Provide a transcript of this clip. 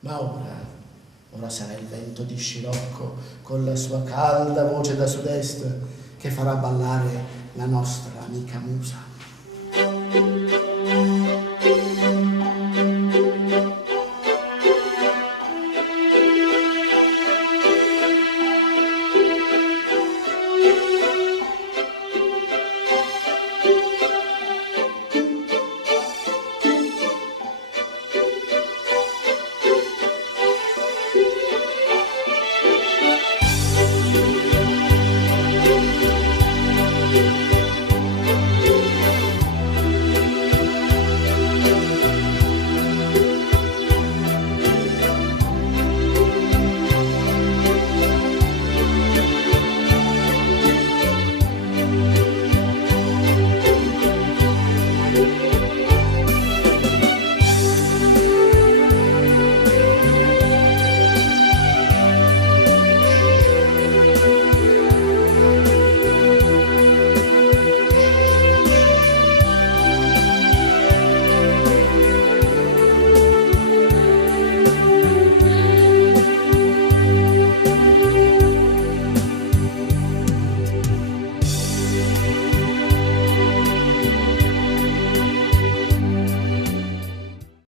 Ma ora sarà il vento di scirocco con la sua calda voce da sud-est che farà ballare la nostra amica musa.